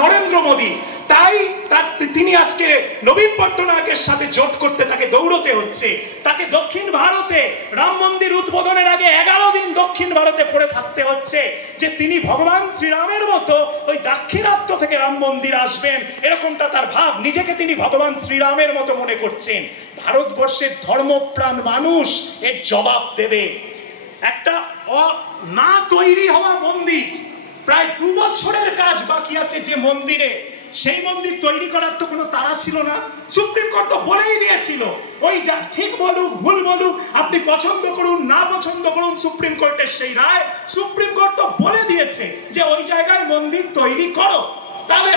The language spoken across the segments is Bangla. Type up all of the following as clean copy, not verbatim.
নরেন্দ্র মোদী। তাই তিনি আজকে নবীন পট্টনায়কের সাথে জোট করতে তাকে দৌড়তে হচ্ছে। তাকে দক্ষিণ ভারতে রাম মন্দির উদ্বোধনের আগে 11 দিন দক্ষিণ ভারতে পড়ে থাকতে হচ্ছে যে তিনি ভগবান শ্রীরামের মতো ওই দাক্ষিণাত্য থেকে রাম মন্দির আসবেন, এরকমটা তার ভাব। নিজেকে তিনি ভগবান শ্রীরামের মতো মনে করছেন। ভারতবর্ষের ধর্মপ্রাণ মানুষ এর জবাব দেবে। একটা না তৈরি হওয়া মন্দির, প্রায় 2 বছরের কাজ বাকি আছে যে মন্দিরে, সেই মন্দির তৈরি করার তো কোনো তাড়া ছিল না। সুপ্রিম কোর্ট তো বলেই দিয়েছিল, ওই যা ঠিক বলুক ভুল বলুক, আপনি পছন্দ করুন না পছন্দ করুন, সুপ্রিম কোর্টের সেই রায়। সুপ্রিম কোর্ট তো বলে দিয়েছে যে ওই জায়গায় মন্দির তৈরি করো। তাহলে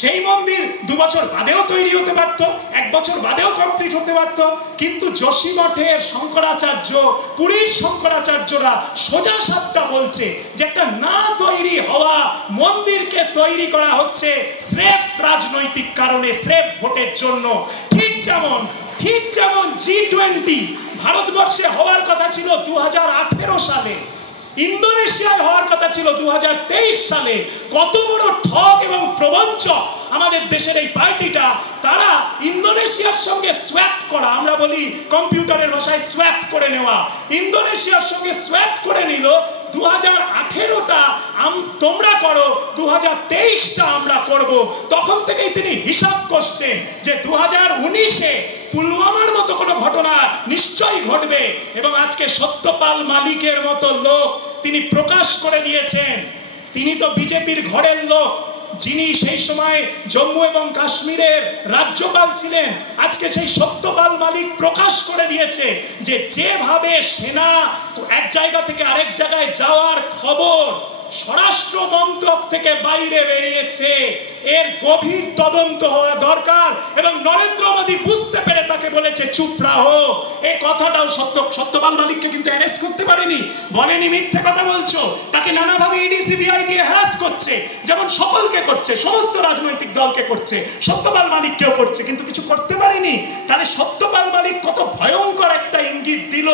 সেই মন্দির 2 বছর বাদেও তৈরি হতে পারতো, 1 বছর বাদেও কমপ্লিট হতে পারতো। কিন্তু যোশী মঠের শঙ্করাচার্য, পুরীর শঙ্করাচার্যরা সোজা সাপটা বলছে যে একটা না তৈরি হওয়া মন্দিরকে তৈরি করা হচ্ছে স্রেফ রাজনৈতিক কারণে, স্রেফ ভোটের জন্য। ঠিক যেমন G20 ভারতবর্ষে হওয়ার কথা ছিল 2018 সালে, ইন্দোনেশিয়ায় হওয়ার কথা ছিল 2023 সালে। কত বড় ঠক এবং প্রবঞ্চক আমাদের দেশের এই পার্টিটা। তারা ইন্দোনেশিয়ার সঙ্গে সোয়াপ করা, আমরা বলি কম্পিউটারের ভাষায় সোয়াপ করে নেওয়া, ইন্দোনেশিয়ার সঙ্গে সোয়াপ করে নিল। 2018টা তোমরা করো, 2023টা আমরা করব। তখন থেকেই তিনি হিসাব করছেন যে 2019-এ পুলওয়ামার মতো কোনো ঘটনা নিশ্চয়ই ঘটবে। এবং আজকে সত্যপাল মালিকের মতো লোক তিনি প্রকাশ করে দিয়েছেন, তিনি তো বিজেপির ঘরের লোক, যিনি সেই সময় জম্মু এবং কাশ্মীরের রাজ্যপাল ছিলেন। আজকে সেই সত্যপাল মালিক প্রকাশ করে দিয়েছে যে যেভাবে সেনা এক জায়গা থেকে আরেক জায়গায় যাওয়ার খবর স্বরাষ্ট্র মন্ত্রক থেকে বাইরে বেরিয়েছে, এর গভীর তদন্ত হওয়া দরকার। এবং নরেন্দ্র মোদী বুঝতে পেরে তাকে বলেছে চুপ রাহো। এই কথাটাও সত্যপাল মালিককে কিন্তু অ্যারেস্ট করতে পারেনি, বলেনি মিথ্যে কথা বলছো। তাকে নানাভাবে ইডি সিবিআই দিয়ে হ্যারাস করছে, যেমন সকলকে করছে, সমস্ত রাজনৈতিক দলকে করছে, সত্যপাল মালিককেও করছে, কিন্তু কিছু করতে পারেনি। তাহলে সত্যপাল মালিক কত ভয়ঙ্কর একটা ইঙ্গিত দিল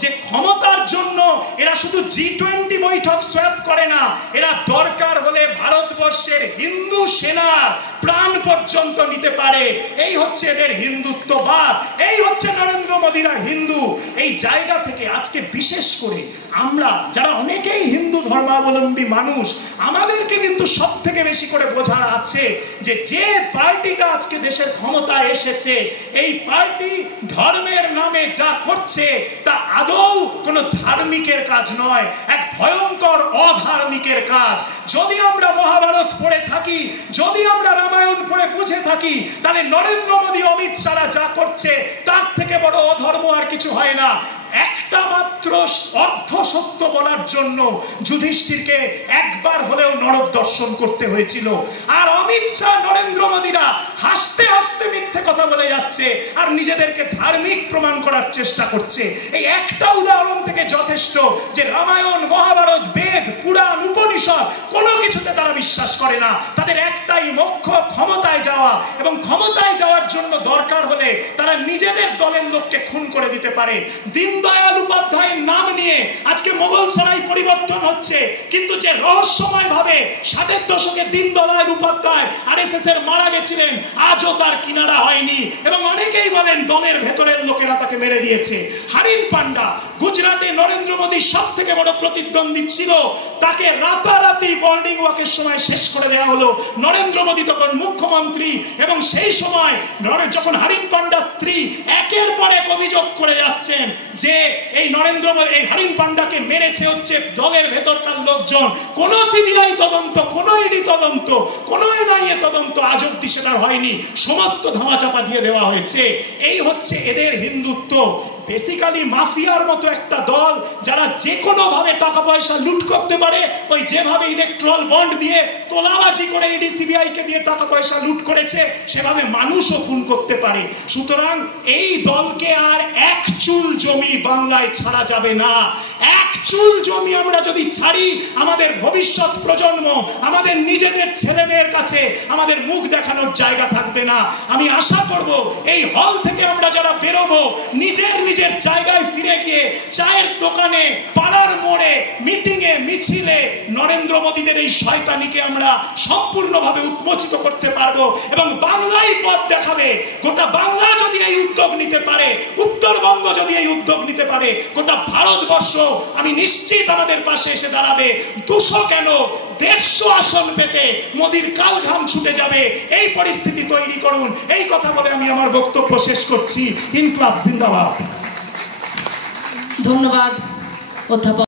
যে ক্ষমতার জন্য এরা শুধু G20 বৈঠক সোয়াপ করে না, এরা দরকার হলে ভারতবর্ষের হিন্দু সেনার প্রাণ পর্যন্ত নিতে পারে। এই হচ্ছে এদের হিন্দুত্ববাদ, এই হচ্ছে নরেন্দ্র মোদীরা হিন্দু। এই জায়গা থেকে আজকে বিশেষ করে আমরা যারা অনেকেই হিন্দু ধর্মাবলম্বী মানুষ, আমাদেরকে কিন্তু সব থেকে বেশি করে বোঝার আছে যে যে পার্টিটা আজকে দেশের ক্ষমতায় এসেছে, এই পার্টি ধর্মের নামে যা করছে তা আদৌ কোনো ধার্মিকের কাজ নয়, এক ভয়ঙ্কর অধার্মিকের কাজ। যদি আমরা মহাভারত পড়ে থাকি, যদি আমরা রামায়ণ পড়ে বুঝে থাকি, তাহলে নরেন্দ্র মোদী অমিত শাহ যা করছে তার থেকে বড় অধর্ম আর কিছু হয় না। একটা মাত্র অর্ধ সত্য বলার জন্য যুধিষ্ঠিরকে একবার হলেও নরক দর্শন করতে হয়েছিল। আর অমিত শাহ নরেন্দ্র মোদীরা হাসতে হাসতে মিথ্যে কথা বলে যাচ্ছে আর নিজেদেরকে ধার্মিক প্রমাণ করার চেষ্টা করছে। এই একটা উদাহরণ থেকে যথেষ্ট যে রামায়ণ, মহাভারত, বেদ, পুরাণ, উপনিষদ কোনো কিছুতে তারা বিশ্বাস করে না। তাদের একটাই মোক্ষ ক্ষমতায় যাওয়া, এবং ক্ষমতায় যাওয়ার জন্য দরকার হলে তারা নিজেদের দলের লোককে খুন করে দিতে পারে। দীনদয়াল উপাধ্যায়ের নাম নিয়ে আজকে মোগল সরাই পরিবর্তন হচ্ছে, কিন্তু যে রহস্যময় ভাবে 60-এর দশকে দীনদয়াল উপাধ্যায় আরএসএস এর মারা গেছিলেন, আজও তার কিনারা হয়নি। এবং অনেকেই বলেন দলের ভেতরের লোকেরা তাকে মেরে দিয়েছে। হারিন পান্ডা গুজরাটে নরেন্দ্র মোদীর সব থেকে বড় প্রতিদ্বন্দ্বী ছিল, তাকে রাতারাতি বোর্ডিং ওয়াকের সময় শেষ করে দেওয়া হলো। নরেন্দ্র মোদী তখন মুখ্যমন্ত্রী, এবং সেই সময় যখন হারিন পান্ডার স্ত্রী একের পর এক অভিযোগ করে যাচ্ছেন যে এই নরেন্দ্র মোদী এই হারিন পান্ডাকে মেরেছে হচ্ছে দলের ভেতরকার লোকজন, কোন সিবিআই তদন্ত, কোন ইডি তদন্ত, কোন এনআইএ তদন্ত আজ অব্দি সেটার হয়নি, সমস্ত ধামাচাপা দিয়ে দেওয়া হয়েছে। এই হচ্ছে এদের হিন্দুত্ব। বেসিক্যালি মাফিয়ার মতো একটা দল যারা যে কোনো ভাবে টাকা পয়সা লুট করতে পারে, ওই যেভাবে ইলেকট্রাল বন্ড দিয়ে তোলাবাজি করে ইডি সিবিআই কে দিয়ে টাকা পয়সা লুট করেছে, সেভাবে মানুষও খুন করতে পারে। সুতরাং এই দলকে আর এক চুল জমি বাংলায় ছাড়া যাবে না। এক চুল জমি আমরা যদি ছাড়ি, আমাদের ভবিষ্যৎ প্রজন্ম, আমাদের নিজেদের ছেলে মেয়ের কাছে আমাদের মুখ দেখানোর জায়গা থাকবে না। আমি আশা করব এই হল থেকে আমরা যারা বেরোবো, নিজের নিজের জায়গায় ফিরে গিয়ে চায়ের দোকানে, পাড়ার মোড়ে, মিটিংয়ে, মিছিলে নরেন্দ্র মোদীদের এই শয়তানিকে আমরা সম্পূর্ণভাবে উন্মোচিত করতে পারবো এবং বাংলাই পথ দেখাবে। গোটা বাংলা যদি এই উদ্যোগ নিতে পারে, উত্তরবঙ্গ যদি এই উদ্যোগ নিতে পারে, গোটা ভারতবর্ষ আমি নিশ্চিত আমাদের পাশে এসে দাঁড়াবে। 200 কেন 150 আসন পেতে মোদির কাল ঘাম ছুটে যাবে। এই পরিস্থিতি তৈরি করুন। এই কথা বলে আমি আমার বক্তব্য শেষ করছি। ইনকলাব জিন্দাবাদ। ধন্যবাদ অধ্যাপক।